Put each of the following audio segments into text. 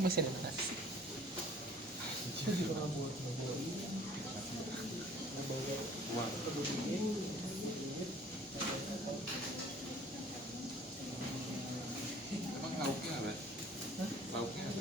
Masih ada panas. Emang lauknya apa? Lauknya apa?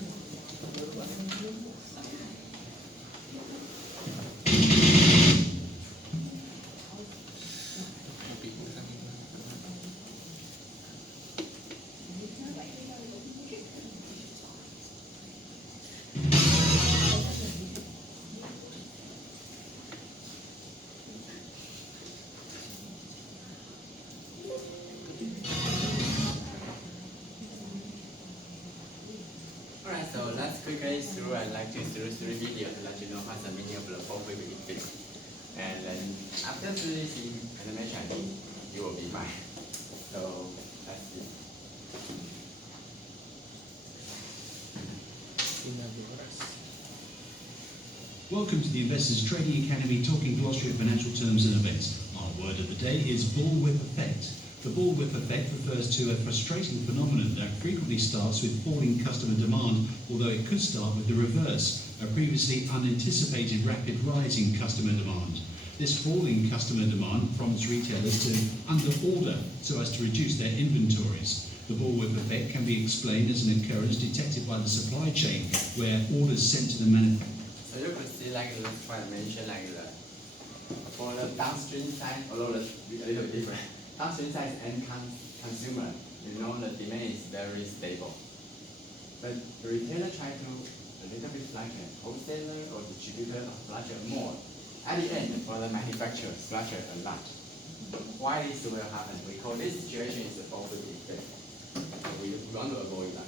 Alright, so let's quickly through and like to through three videos to let you know what's the meaning of the full wave effect. And then after seeing animation, I think you will be fine. So let's see. Welcome to the Investors Trading Academy Talking Glossary of Financial Terms and Events. Our word of the day is bullwhip effect. The bullwhip effect refers to a frustrating phenomenon that frequently starts with falling customer demand, although it could start with the reverse, a previously unanticipated rapid rise in customer demand. This falling customer demand prompts retailers to under-order so as to reduce their inventories. The bullwhip effect can be explained as an occurrence detected by the supply chain, where orders sent to the manufacturer. So you could see like this what I mentioned, like the for the downstream side, although it's a little bit different. Downstream side and consumer, you know the demand is very stable. But the retailer try to a little bit fluctuate, wholesaler or distributor fluctuate more. At the end, for the manufacturer, fluctuate a lot. Why this will happen? We call this situation is a bullwhip effect. So we want to avoid that.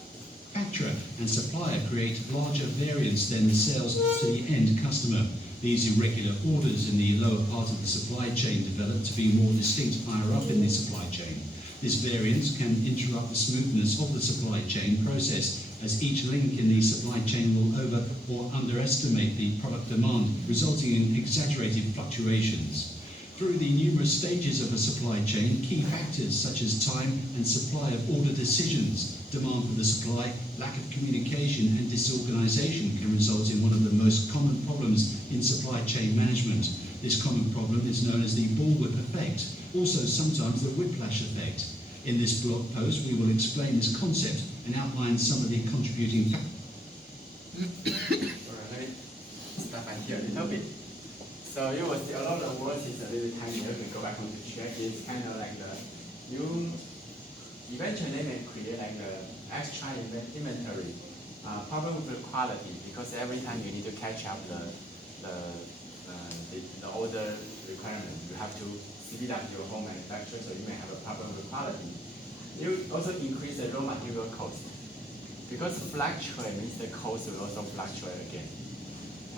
Manufacturer and supplier create larger variance than the sales to the end customer. These irregular orders in the lower part of the supply chain develop to be more distinct higher up in the supply chain. This variance can interrupt the smoothness of the supply chain process, as each link in the supply chain will over or underestimate the product demand, resulting in exaggerated fluctuations. Through the numerous stages of a supply chain, key factors such as time and supply of order decisions, demand for the supply, lack of communication and disorganization can result in one of the most common problems in supply chain management. This common problem is known as the bullwhip effect, also sometimes the whiplash effect. In this blog post, we will explain this concept and outline some of the contributing factors. Alright, stop and here a little bit. So you will see a lot of words is a little tiny. You can go back home to check. It's kind of like you eventually may create like extra inventory. Problem with the quality, because every time you need to catch up the order requirement, you have to speed up your home manufacturer, so you may have a problem with quality. You also increase the raw material cost, because fluctuate means the cost will also fluctuate again.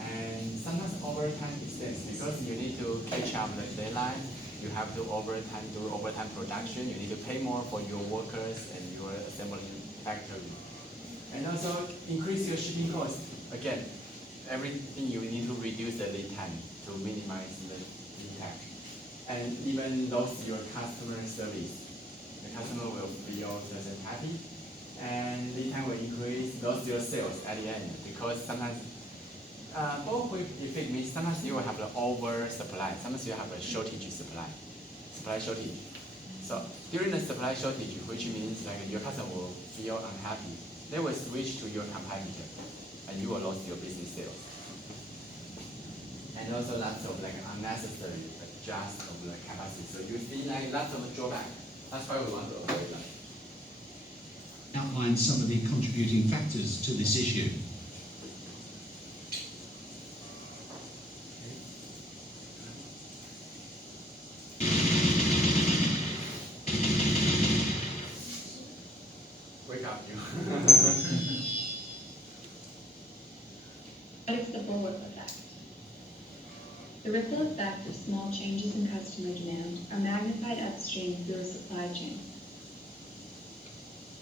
And sometimes overtime extends, because you need to catch up the deadline. You have to do overtime production. You need to pay more for your workers and your assembly factory. And also increase your shipping cost. Again, everything you need to reduce the lead time to minimize the impact. And even lose your customer service. The customer will feel less happy. And lead time will increase, lose your sales at the end, because sometimes bullwhip effect means sometimes you will have the oversupply, sometimes you have a shortage supply shortage. So during the supply shortage, which means like your customer will feel unhappy, they will switch to your competitor, and you will lose your business sales. And also lots of like unnecessary adjust of the capacity. So you see like lots of drawback. That's why we want to avoid that. Outline some of the contributing factors to this issue. Wake up, you. What is the bullwhip effect? The ripple effect of small changes in customer demand are magnified upstream through a supply chain.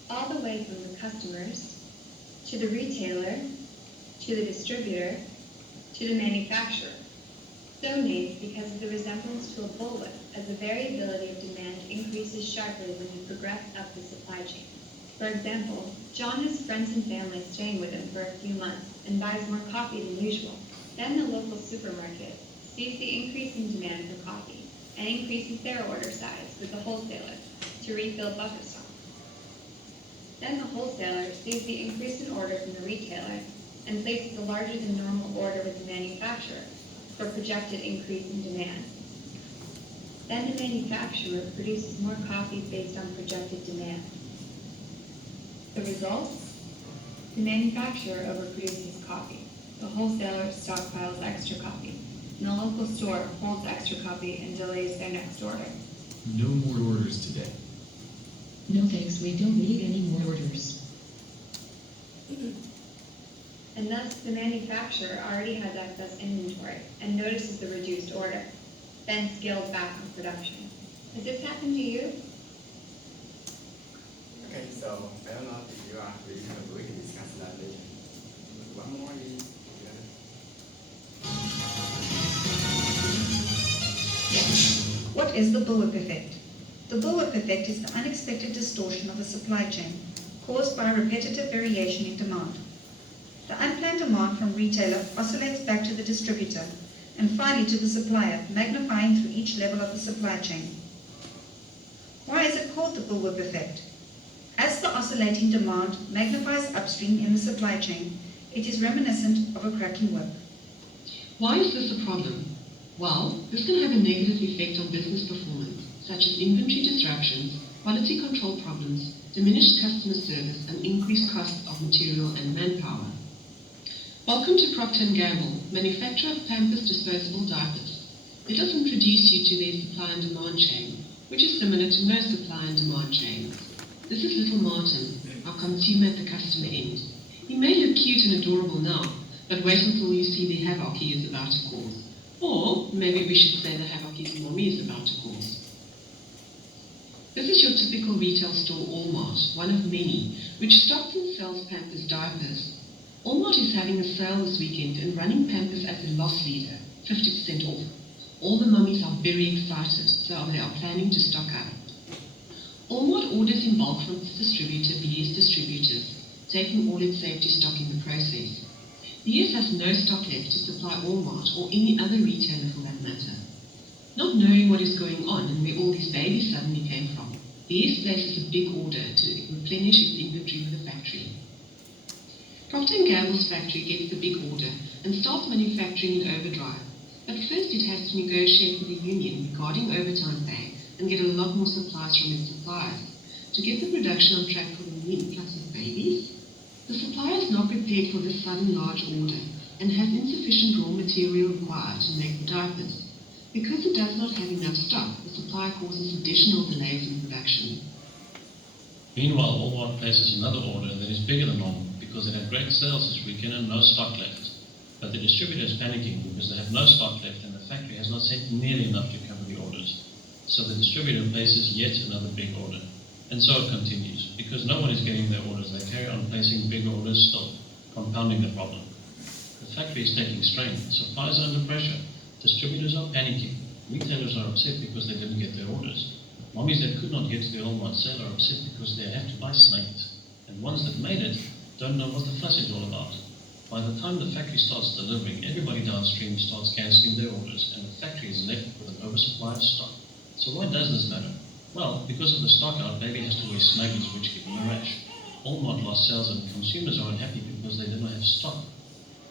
All the way from the customers, to the retailer, to the distributor, to the manufacturer. So named because of the resemblance to a bullwhip, as the variability of demand increases sharply when you progress up the supply chain. For example, John has friends and family staying with him for a few months and buys more coffee than usual. Then the local supermarket sees the increasing demand for coffee and increases their order size with the wholesaler to refill buffer stock. Then the wholesaler sees the increase in order from the retailer and places a larger than normal order with the manufacturer for projected increase in demand. Then the manufacturer produces more coffee based on projected demand. The result? The manufacturer overproduces coffee. The wholesaler stockpiles extra coffee, and the local store holds extra coffee and delays their next order. No more orders today. No thanks, we don't need any more orders. And thus, the manufacturer already has excess inventory and notices the reduced order, then scales back on production. Has this happened to you? Okay, so I don't know if you are really kind of we can discuss that later. One more is What is the bullwhip effect? The bullwhip effect is the unexpected distortion of a supply chain caused by repetitive variation in demand. The unplanned demand from retailer oscillates back to the distributor and finally to the supplier, magnifying through each level of the supply chain. Why is it called the bullwhip effect? As the oscillating demand magnifies upstream in the supply chain, it is reminiscent of a cracking whip. Why is this a problem? Well, this can have a negative effect on business performance, such as inventory disruptions, quality control problems, diminished customer service, and increased costs of material and manpower. Welcome to Procter & Gamble, manufacturer of Pampers disposable diapers. Let us introduce you to their supply and demand chain, which is similar to most supply and demand chains. This is little Martin, our consumer at the customer end. He may look cute and adorable now, but wait until you see the havoc he is about to cause. Or maybe we should say the havoc his mommy is about to cause. This is your typical retail store, Allmart, one of many, which stocks and sells Pampers diapers. Allmart is having a sale this weekend and running Pampers as a loss leader, 50% off. All the mummies are very excited, so they are planning to stock up. Allmart orders in bulk from its distributor, BS Distributors, taking all its safety stock in the process. BS has no stock left to supply Allmart or any other retailer for that matter. Not knowing what is going on and where all these babies suddenly came from, BS places a big order to replenish its inventory with the factory. Procter & Gamble's factory gets the big order and starts manufacturing in overdrive, but first it has to negotiate with the union regarding overtime pay and get a lot more supplies from its suppliers to get the production on track for the new influx of babies. The supplier is not prepared for this sudden large order and has insufficient raw material required to make the diapers. Because it does not have enough stock, the supplier causes additional delays in production. Meanwhile, Walmart places another order that is bigger than normal because it had great sales this weekend and no stock left. But the distributor is panicking because they have no stock left and the factory has not sent nearly enough to cover the orders. So the distributor places yet another big order. And so it continues. Because no one is getting their orders, they carry on placing big orders still, compounding the problem. The factory is taking strain, suppliers are under pressure, distributors are panicking, retailers are upset because they didn't get their orders. Mommies that could not get to the Walmart sale are upset because they have to buy snakes. And ones that made it don't know what the fuss is all about. By the time the factory starts delivering, everybody downstream starts cancelling their orders and the factory is left with an oversupply of stock. So why does this matter? Well, because of the stock out, baby has to wear snuggies which give them a rash. Walmart lost sales and consumers are unhappy because they did not have stock.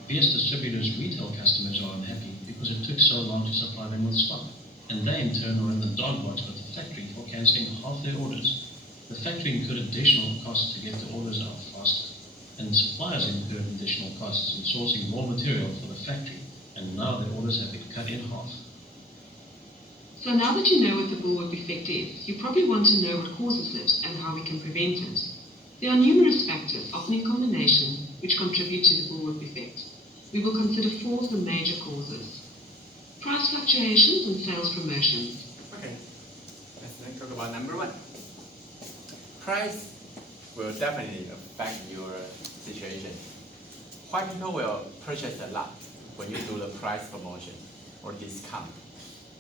BS distributors' retail customers are unhappy because it took so long to supply them with stock. And they in turn are in the dog watch with the factory for cancelling half their orders. The factory incurred additional costs to get the orders out faster. And the suppliers incurred additional costs in sourcing raw material for the factory. And now their orders have been cut in half. So now that you know what the bullwhip effect is, you probably want to know what causes it and how we can prevent it. There are numerous factors, often in combination, which contribute to the bullwhip effect. We will consider 4 of the major causes. Price fluctuations and sales promotions. Okay, let's then talk about number 1. Price will definitely affect your situation. Why people will purchase a lot when you do the price promotion or discount,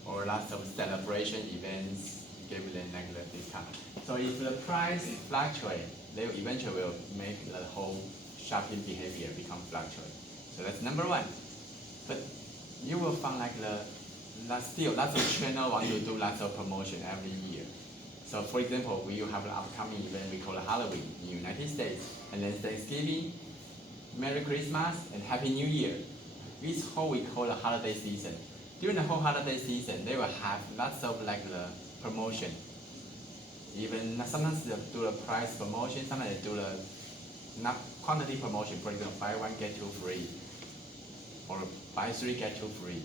or lots of celebration events, give them negative discount. So if the price fluctuates, they eventually will make the whole shopping behavior become fluctuate. So that's number one. But you will find like still lots of channel want to do lots of promotion every year. So for example, we have an upcoming event we call Halloween in the United States, and then Thanksgiving, Merry Christmas, and Happy New Year. This whole we call the holiday season. During the whole holiday season, they will have lots of like the promotion. Even sometimes they do the price promotion, sometimes they do the not quantity promotion. For example, buy one get two free, or buy three get two free,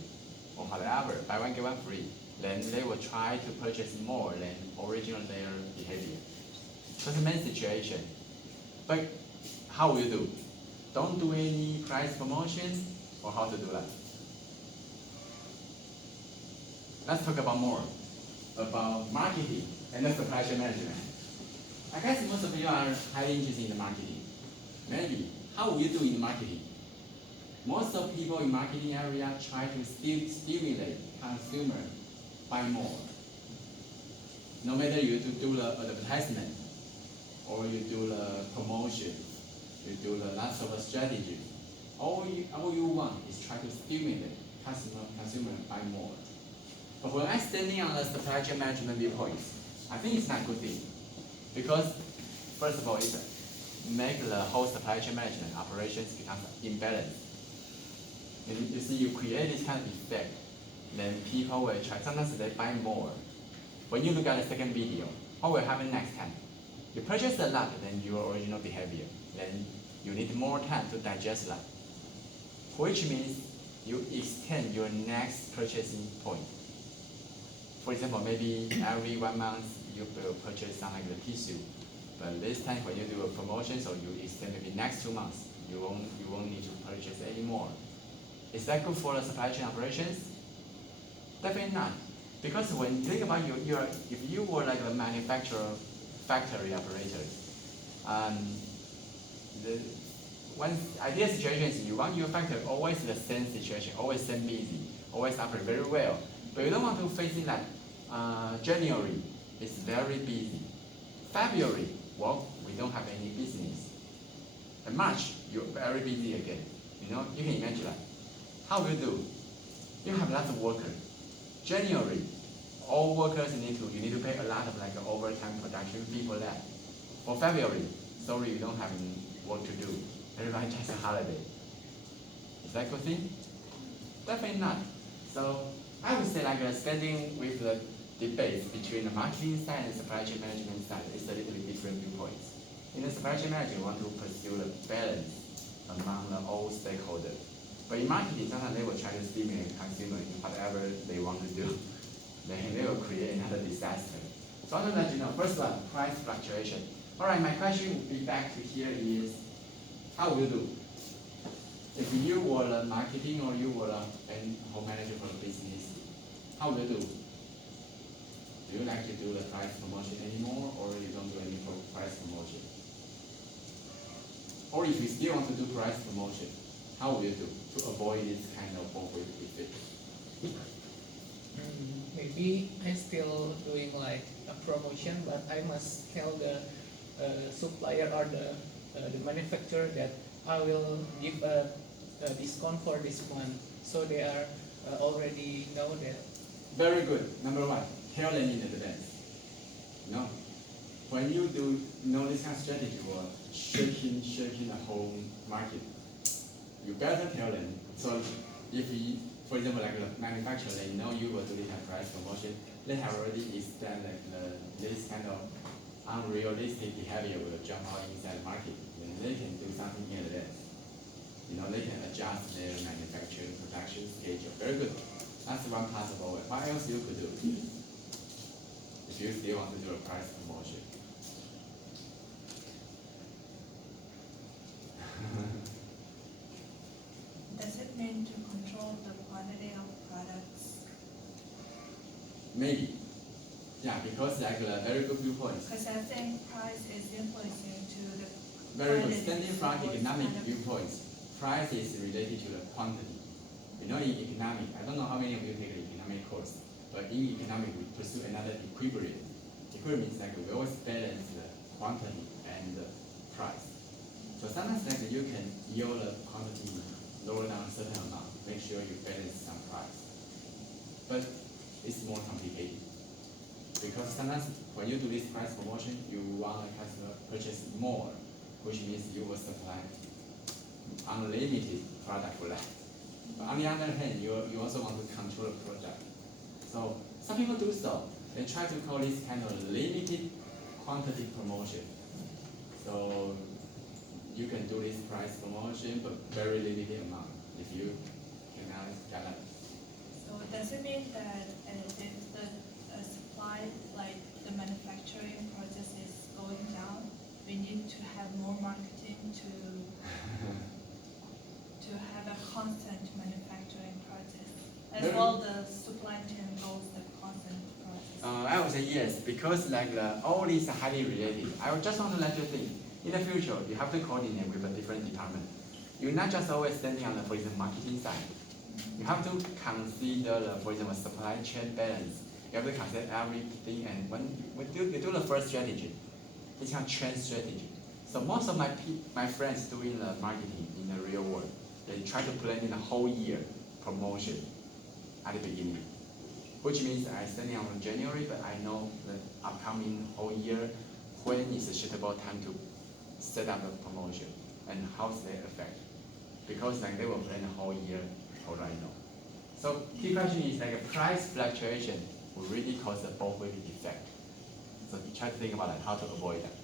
or whatever. Buy one get one free. Then they will try to purchase more than original their behavior. So it's a main situation. But how will you do? Don't do any price promotion, or how to do that? Let's talk about more about marketing and the supply chain management. I guess most of you are highly interested in the marketing. Maybe, how will you do in marketing? Most of people in marketing area try to stimulate consumer buy more. No matter you do the advertisement, or you do the promotion, you do the lots of strategy. All you want is try to stimulate consumer buy more. But when I'm standing on the supply chain management viewpoint, I think it's not a good thing. Because first of all, it make the whole supply chain management operations become imbalanced. And you see, you create this kind of effect, then people will try, sometimes they buy more. When you look at the second video, what will happen next time? You purchase a lot than your original behavior, then you need more time to digest that. Which means you extend your next purchasing point. For example, maybe every 1 month you will purchase some like the tissue, but this time when you do a promotion, so you extend maybe next 2 months, you won't need to purchase any more. Is that good for the supply chain operations? Definitely not. Because when you think about if you were like a manufacturer, factory operators, one ideal situation is you want your factory always the same situation, always same busy, always operate very well. But you don't want to face it like January is very busy. February, well, we don't have any business. And March, you're very busy again. You know, you can imagine that. How will you do? You have lots of workers. January, all workers you need to pay a lot of like overtime production fee for that. For February, sorry, you don't have any work to do. Everybody just a holiday. Is that a good thing? Definitely not. So I would say like standing with the debate between the marketing side and supply chain management side is a little bit different viewpoints. In the supply chain management, you want to pursue the balance among the all stakeholders. But in marketing, sometimes they will try to stimulate consumer in whatever they want to do. Then they will create another disaster. So I want to let you know, first one, price fluctuation. All right, my question would be back to here is, how will you do? If you were a marketing or you were a home manager for a business, how will you do? Do you like to do the price promotion anymore, or you don't do any price promotion? Or if you still want to do price promotion, how will you do to avoid this kind of overweight effect? Maybe I'm still doing like a promotion, but I must tell the supplier or the manufacturer that I will give a discount for this month, so they are already know that. Very good. Number one, tell them in advance. No, when you do know this kind of strategy or shaking the whole market, you better tell them. So if you, for example, like the manufacturer, they know you will do this price promotion, they have already established this kind of unrealistic behavior will jump out inside the market. Then they can do something in advance. You know, they can adjust their manufacturing production schedule. Very good. That's one possible way. What else you could do if you still want to do a price promotion? Does it mean to control the quantity of products? Maybe. Yeah, because like a very good viewpoint. Because I think price is influencing to the Very good. quantity. Standing from economic Kind of- viewpoints, price is related to the quantity. You know, in economic, I don't know how many of you take the economic course, but in economic we pursue another equilibrium. Equilibrium is like we always balance the quantity and price. So sometimes like you can yield the quantity lower down a certain amount, make sure you balance some price. But it's more complicated because sometimes when you do this price promotion, you want a customer purchase more, which means you will supply unlimited product for that. But on the other hand, you also want to control the product. So some people do so. They try to call this kind of limited quantity promotion. So you can do this price promotion, but very limited amount if you cannot get it. So does it mean that if the supply, like the manufacturing process is going down, we need to have more marketing to have a constant manufacturing process, as well the supply chain goes the constant process? I would say yes, because like all these are highly related. I would just want to let you think, in the future, you have to coordinate with a different department. You're not just always standing on the, for example, marketing side. You have to consider the, for example, supply chain balance. You have to consider everything, and when you do the first strategy, it's called trend strategy. So most of my friends doing the marketing in the real world, they try to plan in a whole year promotion at the beginning, which means I standing on January, but I know the upcoming whole year when is a suitable time to set up a promotion and how they affect, because like they will plan the whole year already know. So key question is like a price fluctuation will really cause a bullwhip effect. So try to think about like how to avoid that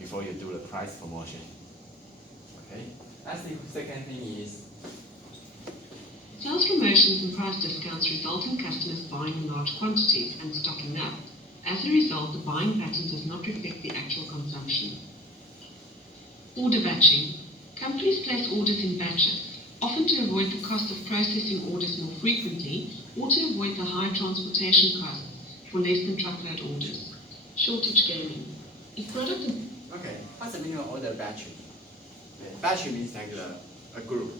before you do the price promotion. Okay. That's the second thing is Sales promotions and price discounts result in customers buying in large quantities and stocking up. As a result, the buying pattern does not reflect the actual consumption. Order batching. Companies place orders in batches, often to avoid the cost of processing orders more frequently or to avoid the high transportation costs for less than truckload orders. Shortage gaming. If product okay. What's the meaning of order batching? Batching means like a group.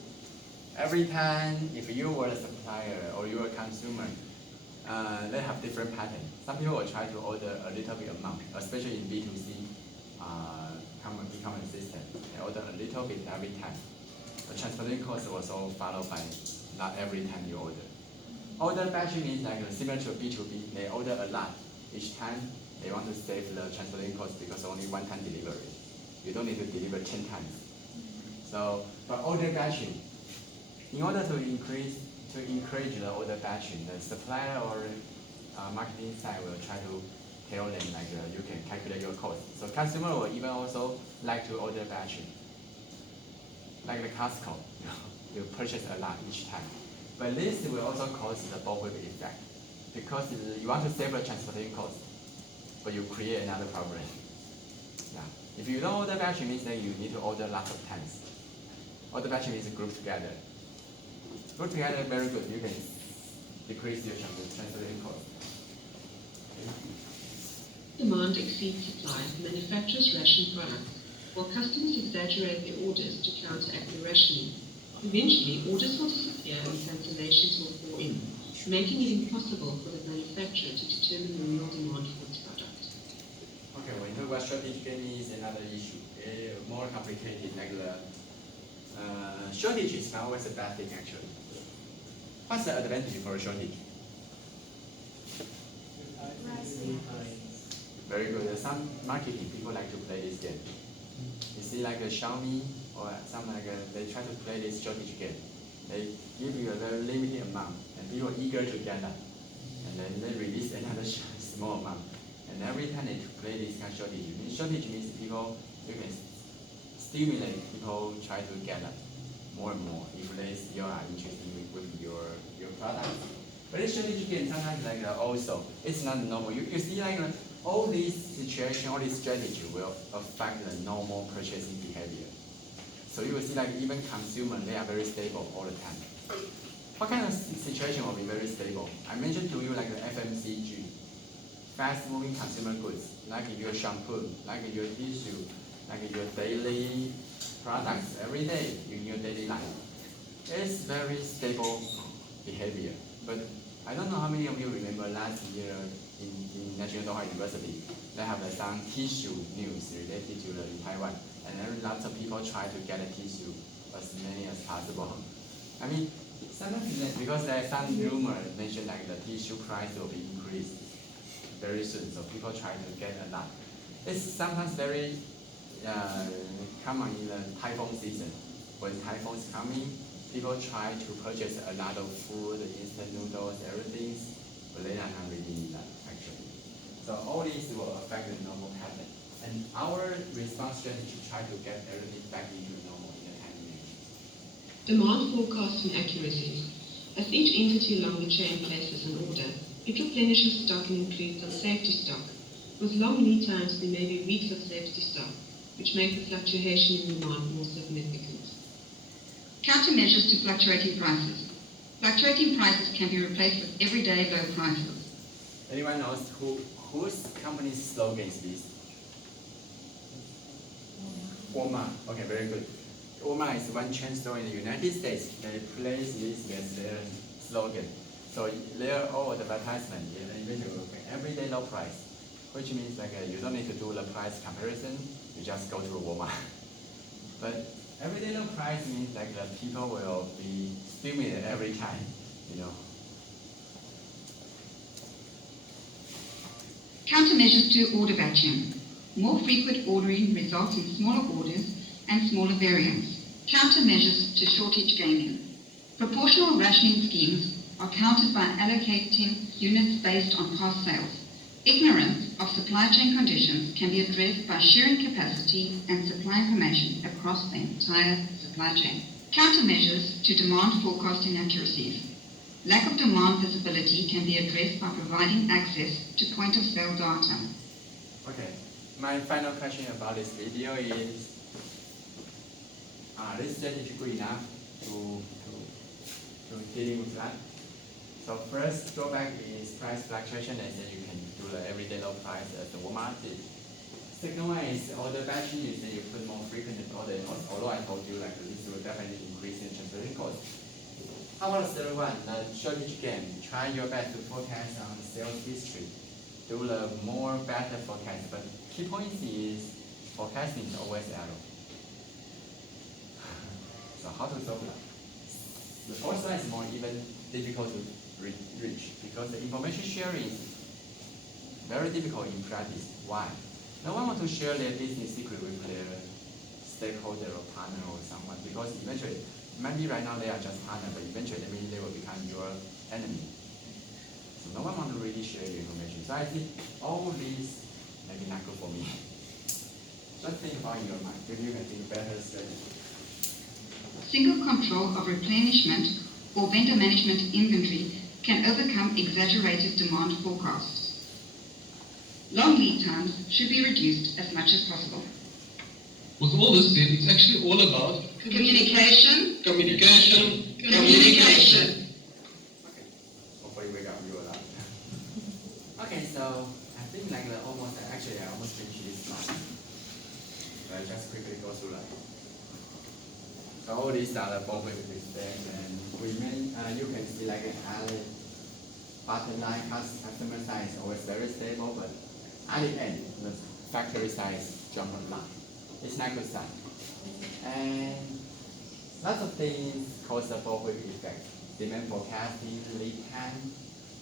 Every time, if you were a supplier or you were a consumer, they have different patterns. Some people will try to order a little bit amount, especially in B2C e-commerce system. They order a little bit every time. The transportation cost was all followed by not every time you order. Order batching means like similar to B2B. They order a lot each time. They want to save the transportation cost because only one time delivery. You don't need to deliver 10 times. So, but order batching, in order to encourage the order batching, the supplier or marketing side will try to tell them like you can calculate your cost. So customer will even also like to order batching, like the Costco, you purchase a lot each time. But this will also cause the bullwhip effect because you want to save the transportation cost, but you create another problem. Yeah. If you don't order batching, means that you need to order lots of times. Order batching means group together. Group together, very good. You can decrease your transportation cost. demand exceeds supply, manufacturers ration products, while customers exaggerate their orders to counteract the rationing. Eventually, orders will disappear and cancellations will pour in, making it impossible for the manufacturer to determine the real demand for its product. Okay, when you talk about shortage gaming is another issue. More complicated, like the shortage is not always a bad thing actually. What's the advantage for a shortage? Very good. Some marketing people like to play this game. You see, like a Xiaomi or some they try to play this shortage game. They give you a very limited amount, and people are eager to get that. And then they release another small amount. And every time they play this kind of shortage means people, you can stimulate people try to get that more and more if they still are interested with your products. But this shortage game sometimes also, it's not normal. You see all these situation, all this strategy will affect the normal purchasing behavior. So you will see even consumers, they are very stable all the time. What kind of situation will be very stable? I mentioned to you the FMCG, fast moving consumer goods, like your shampoo, like your tissue, like your daily products every day in your daily life. It's very stable behavior. But I don't know how many of you remember last year in National Doha University, they have some tissue news related to the Taiwan, and then lots of people try to get a tissue as many as possible. I mean, sometimes because there are some rumor mentioned like the tissue price will be increased very soon, so people try to get a lot. It's sometimes very common in the typhoon season. When typhoons coming, people try to purchase a lot of food, instant noodles, everything, but they are not really need that actually. So all these will affect the normal pattern. And our response strategy try to get everything back into normal in a timely manner. Demand forecasts and accuracies. As each entity along the chain places an order, it replenishes stock and includes some safety stock. With long lead times, there may be weeks of safety stock, which make the fluctuation in demand more significant. Countermeasures to fluctuating prices. Fluctuating prices can be replaced with everyday low prices. Anyone knows whose company's slogan is this? Walmart. Okay, very good. Walmart is one chain store in the United States. They place this as their slogan. So their all advertisement, everyday low price, which means like you don't need to do the price comparison. You just go to Walmart. But everyday low price means like the people will be stimulated every time, you know. Countermeasures to order batching. More frequent ordering results in smaller orders and smaller variants. Countermeasures to shortage gaming. Proportional rationing schemes are countered by allocating units based on past sales. Ignorance of supply chain conditions can be addressed by sharing capacity and supply information across the entire supply chain. Countermeasures to demand forecasting accuracies. Lack of demand visibility can be addressed by providing access to point-of-sale data. Okay, my final question about this video is, this strategy good enough to dealing with that? So first, drawback is price fluctuation, and then you can do the everyday low price as the Walmart did. Second one is order batching, is that you put more frequent order, although I told you like this will definitely increase the transaction cost. How about the third one, the shortage game? Try your best to forecast on sales history. Do the more better forecast, but key point is forecasting is always error. So how to solve that? The fourth one is more even difficult to reach because the information sharing is very difficult in practice. Why? No one wants to share their business secret with their stakeholder or partner or someone because eventually, maybe right now they are just partner, but eventually they will become your enemy. So no one wants to really share your information. So I think all these maybe not good for me. Just think about your mind. Maybe you can think better strategy. Single control of replenishment or vendor management inventory can overcome exaggerated demand forecasts. Long lead times should be reduced as much as possible. With all this said, it's actually all about Communication. communication. Communication. Okay. Hopefully we got you a lot. Okay, so I think like I almost finished this slide. But I just quickly go through that. So all these are the both with steps, and you can see like bottom line customer side is always very stable, but at the end the factory size jump a lot. It's not good sign. And lots of things cause the bullwhip effect. Demand forecasting, lead time,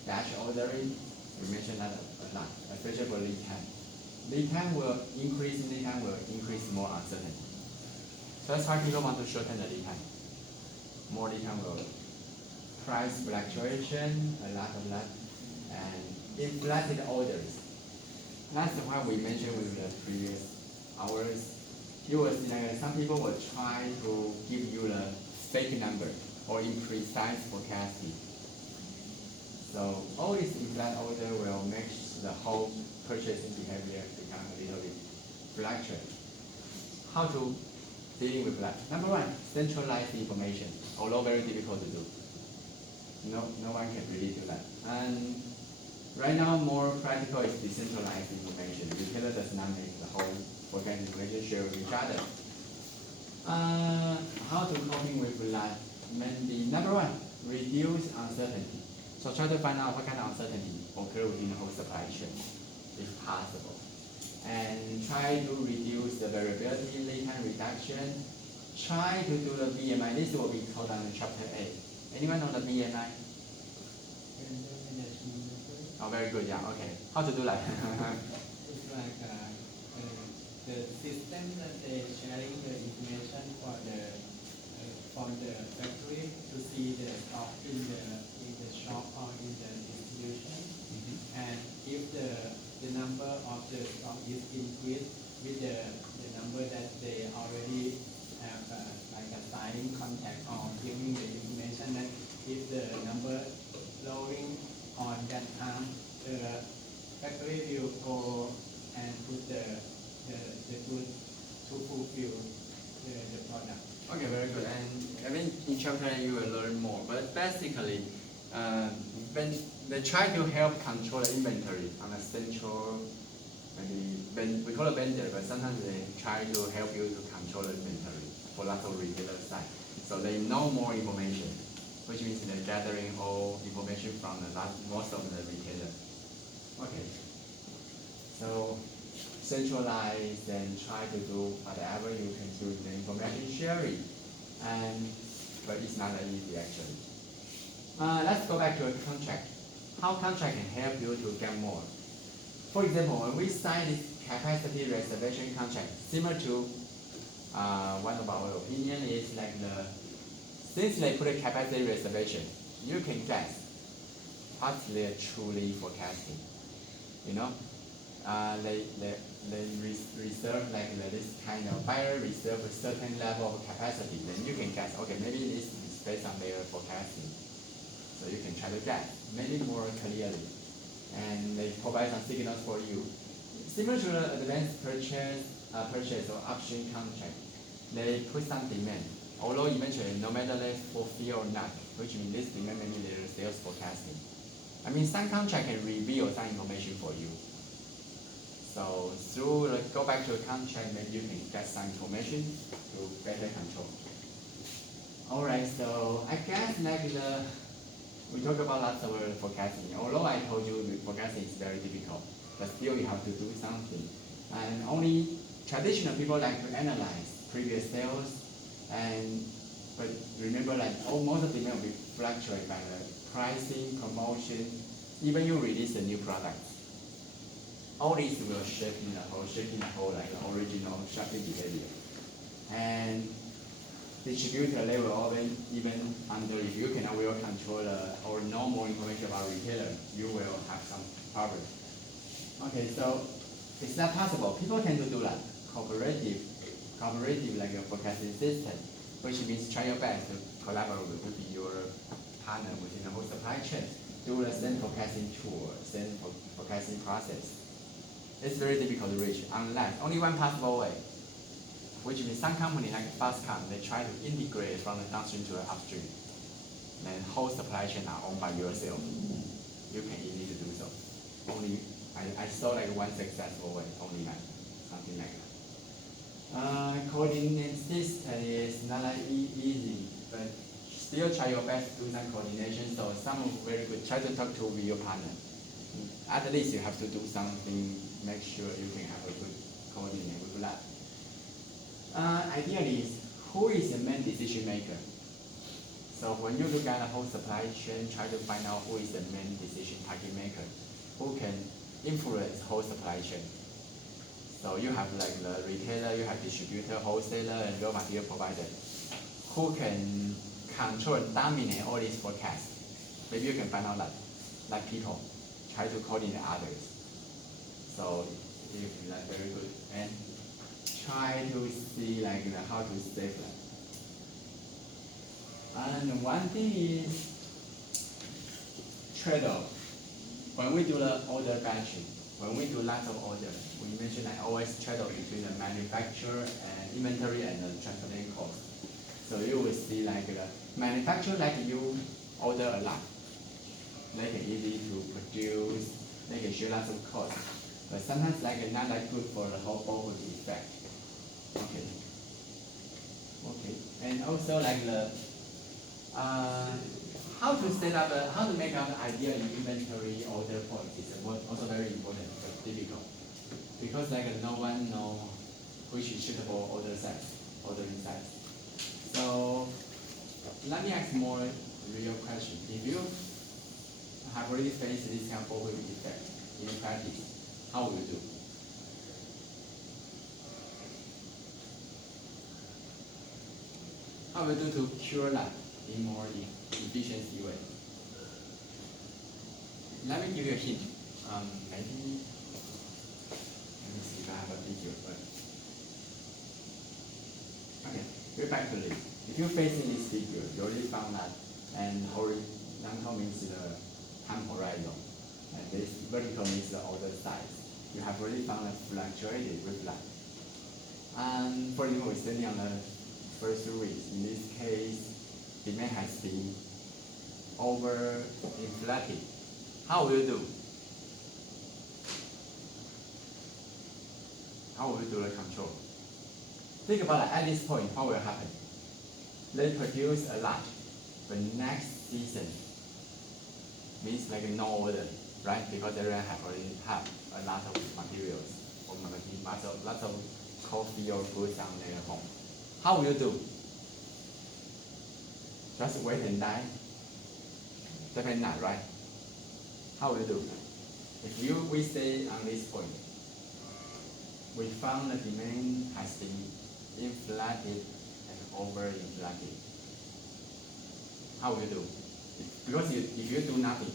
batch ordering. We mentioned that a lot, especially for lead time. Lead time will increase more uncertainty. So that's why people want to shorten the lead time. More lead time will price fluctuation, a lot of that, and inflated orders. That's why we mentioned with the previous hours. You will see like some people will try to give you the fake number or imprecise forecasting. So all this inflated order will make the whole purchasing behavior become a little bit fluctuate. How to dealing with that? Number one, centralized information, although very difficult to do. No one can really do that. And right now, more practical is decentralized information. The retailer does not make the whole forecast information share with each other. How to coping with that? Maybe number one, reduce uncertainty. So try to find out what kind of uncertainty occur within the whole supply chain, if possible. and try to reduce the variability, lead time reduction. Try to do the BMI. This is what we call down in chapter 8. Anyone know the BMI? Oh, very good. Yeah. Okay. How to do that? It's like the system that they sharing the information for the from the factory to see the stock in the shop or in the distribution. And if the number of the stock is increased with the number that they already have like a signing contact or giving the information that if the number lowering on that time, the factory will go and put the goods to fulfill the product. Okay, very good. And I mean, in chapter 8 you will learn more. But basically, when they try to help control the inventory on a central, maybe we call it vendor, but sometimes they try to help you to control the inventory for lots of retailer side. So they know more information, which means they're gathering all information from most of the retailer. Okay. So centralize and try to do whatever you can do the information sharing, but it's not that easy actually. Let's go back to a contract. How contract can help you to get more? For example, when we sign this capacity reservation contract, similar to one of our opinion is like since they put a capacity reservation, you can guess what they're truly forecasting. You know, they reserve like this kind of buyer reserve a certain level of capacity. Then you can guess, okay, maybe this is based on their forecasting. So you can try to guess maybe more clearly, and they provide some signals for you. Similar to the advanced purchase or option contract, they put some demand. Although eventually, no matter they fulfill or not, which means this demand may be their sales forecasting. I mean, some contract can reveal some information for you. So through go back to a contract, maybe you can get some information to better control. All right, so I guess like we talk about lots of forecasting. Although I told you forecasting is very difficult, but still you have to do something. And only traditional people like to analyze previous sales, but remember like most of the demand will be fluctuated by the pricing, promotion, even you release a new product. All these will shaking the whole like the original shopping behavior. And distributor, they will always even under, if you cannot well control or know more information about retailer, you will have some problem. Okay, so it's not possible. People tend to do that. Cooperative like a forecasting system, which means try your best to collaborate with your partner within the whole supply chain. Do the same forecasting tool, same forecasting process. It's very difficult to reach unless only one possible way, which means some company like Fastcom, they try to integrate from the downstream to the upstream. Then whole supply chain are owned by yourself. You can easily do so. Only I saw like one successful way, only that, something like that. Coordinate system is not like easy, but still try your best to do some coordination. So some very good. Try to talk to your partner. At least you have to do something. Make sure you can have a good coordinate with that. Ideally, who is the main decision maker? So when you look at the whole supply chain, try to find out who is the main decision target maker, who can influence whole supply chain. So you have like the retailer, you have distributor, wholesaler, and raw material provider, who can control and dominate all these forecasts. Maybe you can find out that, like people, try to coordinate others. So if like very good, and try to see like how to save them. And one thing is trade-off. When we do the order batching, when we do lots of orders, we mentioned I always trade-off between the manufacturer and inventory and the transportation cost. So you will see like the manufacturer, like you order a lot, they can easy to produce, they can share lots of costs. But sometimes like not that good for the whole overall effect. Okay. Okay. And also like the how to set up how to make up the ideal inventory order policy is also very important but difficult. because like no one know which is suitable ordering size. So let me ask more real question. If you have already faced this kind of bullwhip effect in practice, how will you do? How will you do to cure that in more efficiency way? Let me give you a hint. Maybe let me see if I have a video. But okay, very practically, if you're facing this figure, you already found that, and horizontal means the time horizon, and this vertical means the order size. You have already found a fluctuated reflex. And for example, we're standing on the first weeks. In this case, demand has been overinflated. How will you do? How will you do the control? Think about it, at this point, what will happen? They produce a lot, but next season means like no order, right? Because everyone already have a lot of materials or lots of coffee or goods on their home. How will you do? Just wait and die? Definitely not, right? How will you do? If we stay on this point, we found the demand has been inflated and overinflated. How will you do? Because if you do nothing,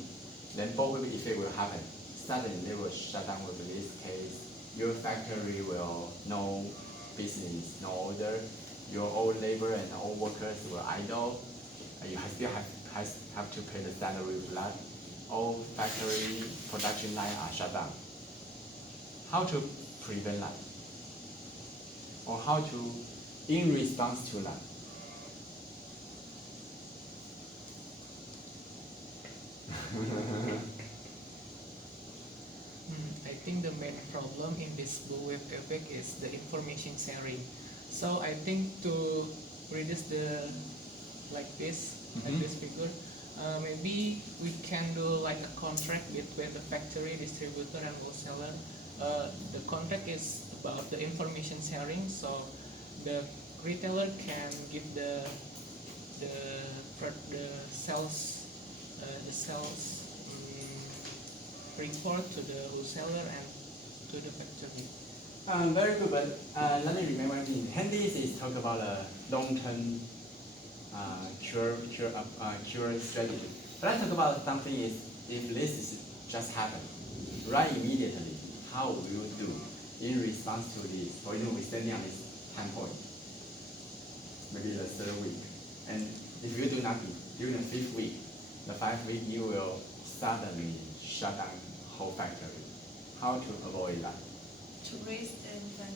then bullwhip effect will happen. Suddenly they will shut down with this case. Your factory will no business, no order. Your old labor and old workers will idle. You still have to pay the salary flood. All factory production lines are shut down. How to prevent that? Or how to, in response to that? I think the main problem in this bullwhip effect is the information sharing. So I think to reduce the like this figure, maybe we can do like a contract between the factory, distributor, and wholesaler. The contract is about the information sharing, so the retailer can give the sales report to the wholesaler and to the factory. Very good, but let me remember one thing. Handy's is talk about a long-term cure strategy. But I talk about something is if this is just happened, right immediately, how will you do in response to this? For example, we're standing on this time point, maybe the 3rd week, and if you do nothing during the 5th week, the 5th week you will suddenly shut down whole factory. How to avoid that? To raise the inventory.